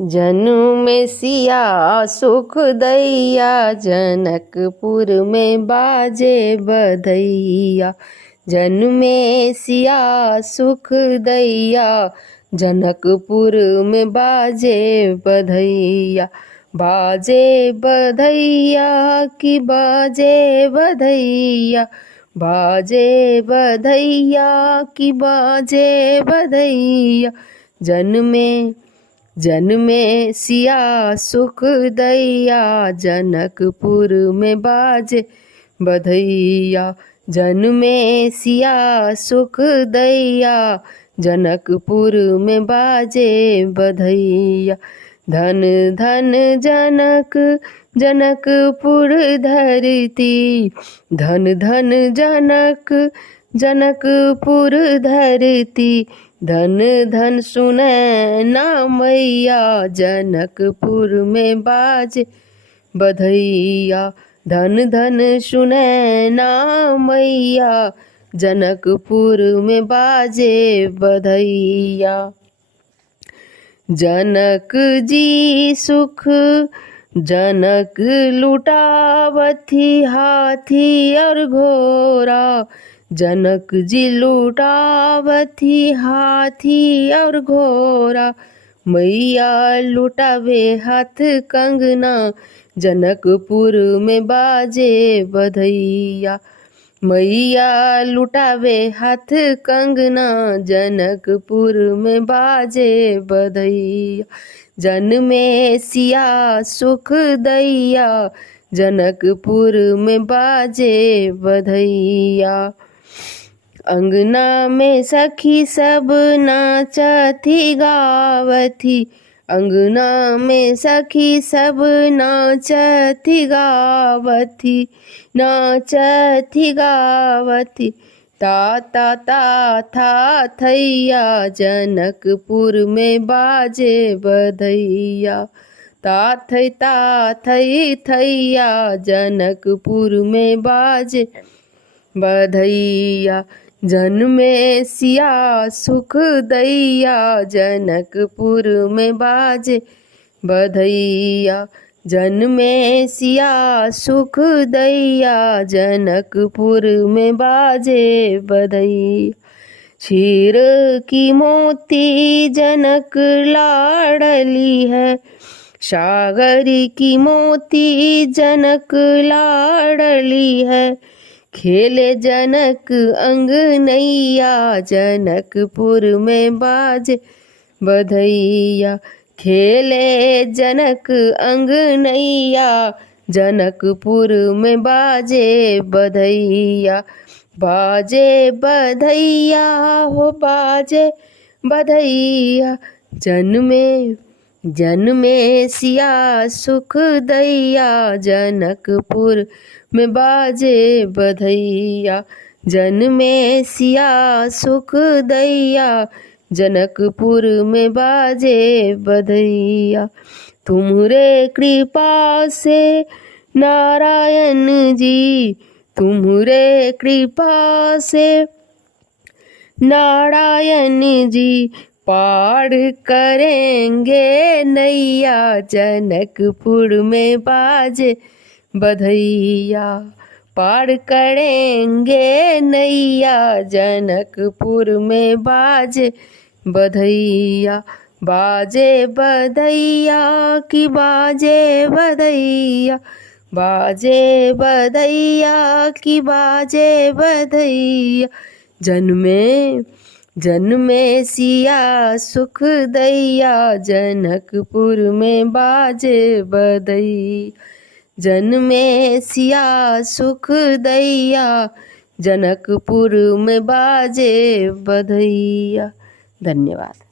जन्मे सिया सुख दैया, जनकपुर में बाजे बधैया। जन्मे सिया सुख दैया, जनकपुर में बाजे बधैया। बाजे बधैया कि बाजे बधैया, बाजे बधैया कि बाजे बधैया। जन्मे सिया सुख दैया, जनकपुर में बाजे बधैया। जन्मे सिया सुख दैया, जनकपुर में बाजे बधैया। धन धन जनक जनकपुर धरती, धन धन जनक जनकपुर धरती। धन धन सुनैना मैया, जनकपुर में बाजे बधैया। धन धन सुनैना मैया, जनकपुर में बाजे बधैया। जनक जी सुख जनक लुटावथी, हाथी और घोड़ा। जनक जी लुटावथी, हाथी और घोड़ा। मैया लुटावे हाथ कंगना, जनकपुर में बाजे बधैया। मैया लुटावे हाथ कंगना, जनकपुर में बाजे बधैया। जन्मे सिया सुख दैया, जनकपुर में बाजे बधैया। अंगना में सखी सब नाचती गावथी, अंगना में सखी सब नाचती गावथी, नाचती गावथी। ता ता ता था थैया, जनकपुर में बाजे बधैया। ता थई थैया, जनकपुर में बाजे बधैया। जन्मे सिया सुख दैया, जनकपुर में बाजे बधैया। जन्मे सिया सुख दैया, जनकपुर में बाजे बधैया। क्षीर की मोती जनक लाडली है, सागरी की मोती जनक लाडली है। खेले जनक अंगनैया, जनकपुर में बाजे बधैया। खेले जनक अंगनैया, जनकपुर में बाजे बधैया। बाजे बधैया हो बाजे बधैया। जन्मे सिया सुख दैया, जनकपुर में बाजे बधैया। जन्मे सिया सुख दैया, जनकपुर में बाजे बधैया। तुम्हरे कृपा से नारायण जी, तुम्हरे कृपा से नारायण जी। पार करेंगे नैया, जनकपुर में बाजे बधैया। पार करेंगे नैया, जनकपुर में बाजे बधैया। बाजे बधैया कि बाजे बधैया, बाजे बधैया कि बाजे बधैया। जन्मे सिया सुख दैया, जनकपुर में बाजे बधैया। जन्मे सिया सुख दैया, जनकपुर में बाजे बधैया। धन्यवाद।